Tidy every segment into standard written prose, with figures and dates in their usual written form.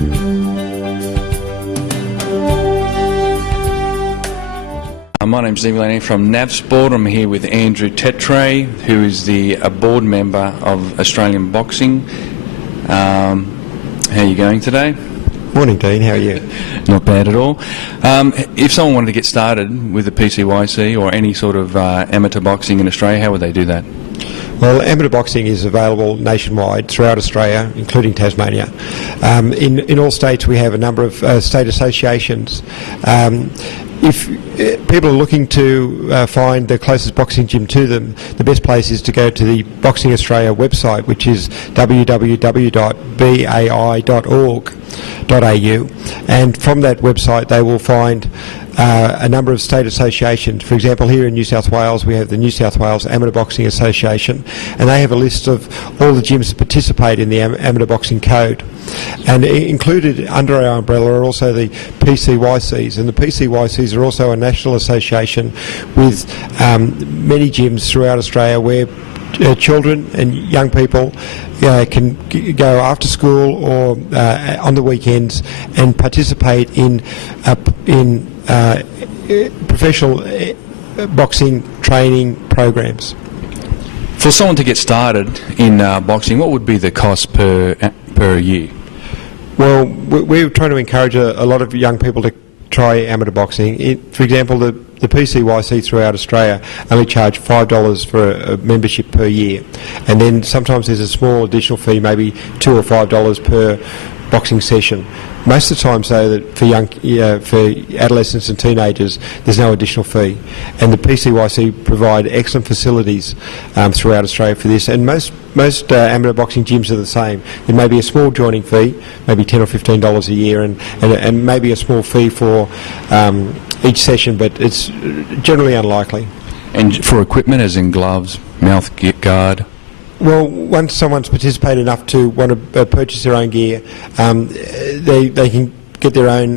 My name's Dean Viglione from Navsports. I'm here with Andrew Tatrai, who is the board member of Australian Boxing. How are you going today? Morning, Dean. How are you? Not bad at all. If someone wanted to get started with the PCYC or any sort of amateur boxing in Australia, how would they do that? Well, amateur boxing is available nationwide throughout Australia, including Tasmania. In all states, we have a number of state associations. If people are looking to find the closest boxing gym to them, the best place is to go to the Boxing Australia website, which is www.bai.org.au, and from that website they will find a number of state associations. For example, here in New South Wales we have the New South Wales Amateur Boxing Association, and they have a list of all the gyms that participate in the Amateur Boxing Code. And included under our umbrella are also the PCYCs, and the PCYCs are also a national association with many gyms throughout Australia where children and young people can go after school or on the weekends and participate in professional boxing training programs. For someone to get started in boxing, what would be the cost per year? Well, we're trying to encourage a lot of young people to try amateur boxing. For example, the PCYC throughout Australia only charge $5 for a membership per year, and then sometimes there's a small additional fee, maybe $2 or $5 per boxing session. Most of the time, though, that for adolescents and teenagers, there's no additional fee, and the PCYC provide excellent facilities throughout Australia for this. And most amateur boxing gyms are the same. There may be a small joining fee, maybe $10 or $15 a year, and maybe a small fee for each session, but it's generally unlikely. And for equipment, as in gloves, mouth guard? Well, once someone's participated enough to want to purchase their own gear, they can get their own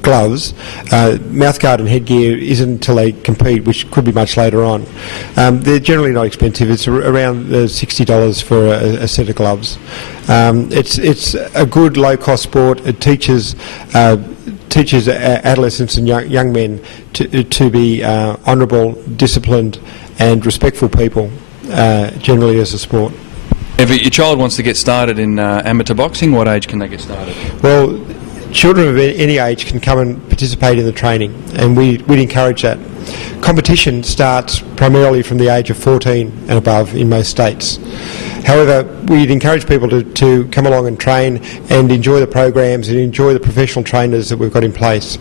gloves. Mouthguard and headgear isn't until they compete, which could be much later on. They're generally not expensive. It's around $60 for a set of gloves. It's a good low-cost sport. It teaches adolescents and young men to be honourable, disciplined and respectful people. Generally as a sport. If your child wants to get started in amateur boxing, what age can they get started? Well, children of any age can come and participate in the training, and we'd encourage that. Competition starts primarily from the age of 14 and above in most states. However, we'd encourage people to come along and train and enjoy the programs and enjoy the professional trainers that we've got in place.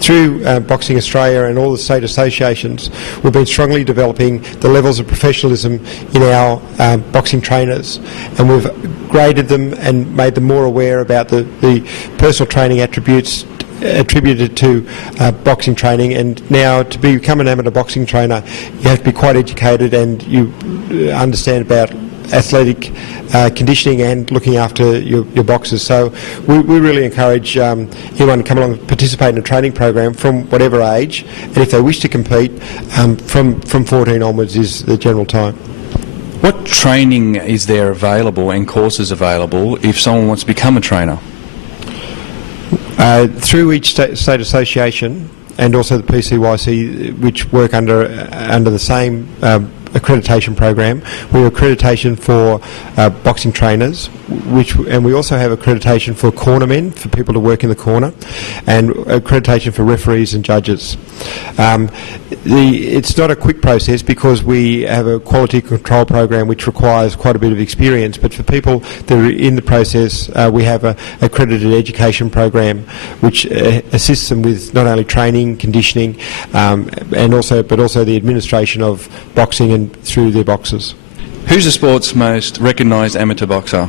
Through Boxing Australia and all the state associations, we've been strongly developing the levels of professionalism in our boxing trainers, and we've graded them and made them more aware about the personal training attributes attributed to boxing training. And now, to become an amateur boxing trainer, you have to be quite educated and you understand about athletic conditioning and looking after your boxers. So we really encourage anyone to come along and participate in a training program from whatever age, and if they wish to compete, from 14 onwards is the general time. What training is there available and courses available if someone wants to become a trainer? Through each state association and also the PCYC, which work under the same accreditation program. We have accreditation for boxing trainers, and we also have accreditation for cornermen, for people to work in the corner, and accreditation for referees and judges. It's not a quick process because we have a quality control program which requires quite a bit of experience, but for people that are in the process, we have an accredited education program which assists them with not only training, conditioning, but also the administration of boxing and through their boxes. Who's the sport's most recognised amateur boxer?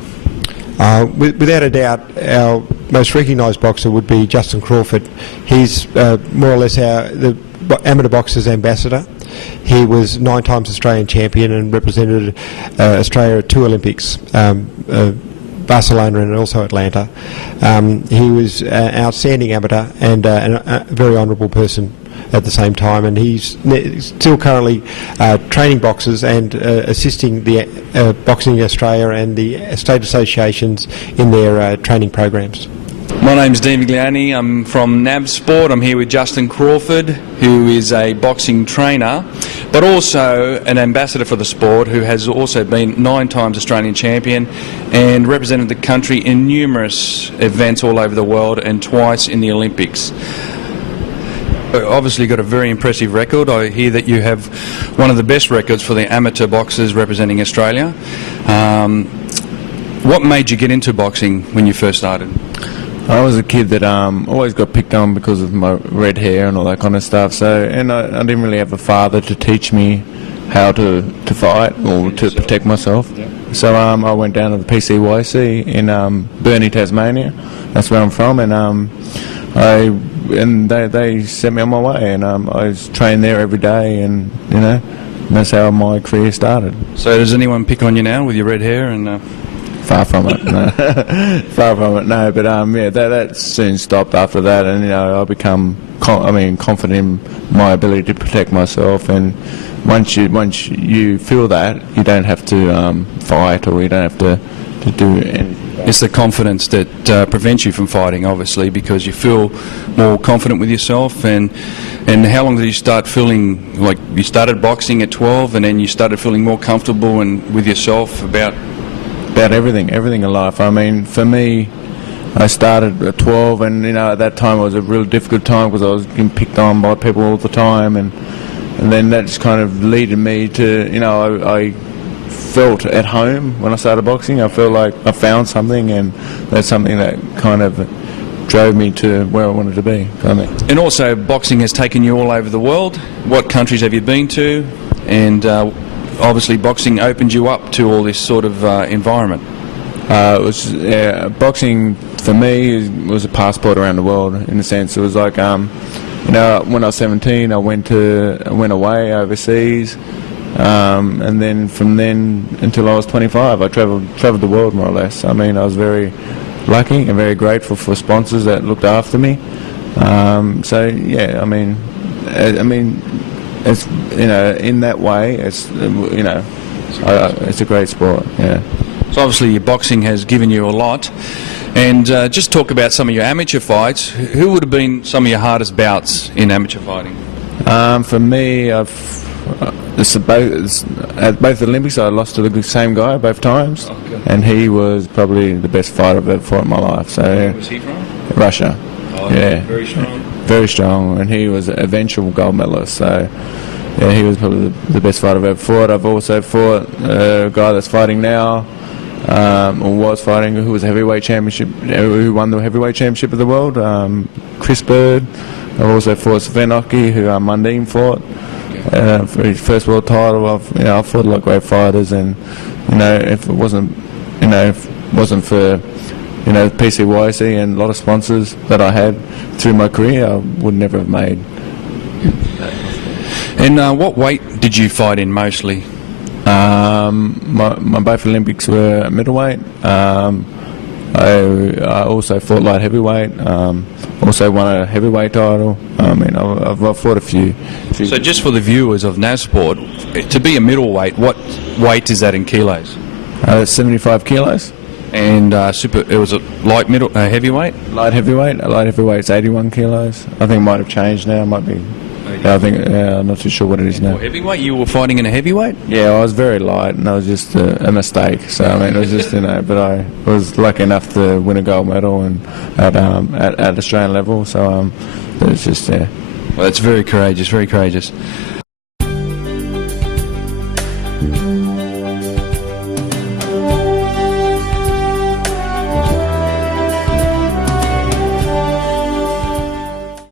Without a doubt, our most recognised boxer would be Justin Crawford. He's more or less the amateur boxers ambassador. He was 9 times Australian champion and represented Australia at 2 Olympics, Barcelona and also Atlanta. He was an outstanding amateur and a very honourable person at the same time, and he's still currently training boxers and assisting the Boxing Australia and the state associations in their training programs. My name's Dean Viglione. I'm from Navsport. I'm here with Justin Crawford, who is a boxing trainer, but also an ambassador for the sport, who has also been 9 times Australian champion and represented the country in numerous events all over the world and twice in the Olympics. Obviously got a very impressive record. I hear that you have one of the best records for the amateur boxers representing Australia. What made you get into boxing when you first started? I was a kid that always got picked on because of my red hair and all that kind of stuff. So, and I didn't really have a father to teach me how to fight or to protect myself. So I went down to the PCYC in Burnie, Tasmania. That's where I'm from, and they sent me on my way, and I was trained there every day, and that's how my career started. So does anyone pick on you now with your red hair and? Far from it, no. Far from it, no. But yeah, that soon stopped after that, and I become confident in my ability to protect myself. And once you feel that, you don't have to fight, or you don't have to do anything. It's the confidence that prevents you from fighting, obviously, because you feel more confident with yourself. And how long did you start feeling like you started boxing at 12, and then you started feeling more comfortable and with yourself about everything in life? I mean, for me, I started at 12, and at that time it was a real difficult time because I was getting picked on by people all the time, and then that just kind of led me to, I felt at home when I started boxing. I felt like I found something, and that's something that kind of drove me to where I wanted to be. And also, boxing has taken you all over the world. What countries have you been to? And obviously boxing opened you up to all this sort of environment. Boxing for me was a passport around the world, in a sense. It was like, when I was 17, I went away overseas, and then from then until I was 25, I travelled the world more or less. I mean, I was very lucky and very grateful for sponsors that looked after me. So yeah, I mean, it's in that way, it's a great sport. Yeah. So obviously your boxing has given you a lot, and just talk about some of your amateur fights. Who would have been some of your hardest bouts in amateur fighting? For me, at both Olympics, I lost to the same guy both times, and he was probably the best fighter I've ever fought in my life. So where was he from? Russia. Oh, yeah. Very strong. Very strong, and he was an eventual gold medalist. So yeah, he was probably the best fighter I've ever fought. I've also fought a guy that's fighting now, or was fighting, who was heavyweight championship, who won the heavyweight championship of the world, Chris Bird. I've also fought Sven Oki, who Mundine fought for his first world title. I've fought a lot of great fighters, and if it wasn't for PCYC and a lot of sponsors that I had through my career, I would never have made. And what weight did you fight in mostly? My both Olympics were middleweight. I also fought light heavyweight. Also won a heavyweight title. I mean, I've fought a few. So just for the viewers of Navsport, to be a middleweight, what weight is that in kilos? 75 kilos. And it was a light middle heavyweight? Light heavyweight's 81 kilos. I think it might have changed now. It might be. I think I'm not too sure what it is now. Heavyweight? You were fighting in a heavyweight? Yeah, I was very light, and that was just a mistake. So I mean, it was just but I was lucky enough to win a gold medal and at Australian level. So it was just Well, that's very courageous. Very courageous.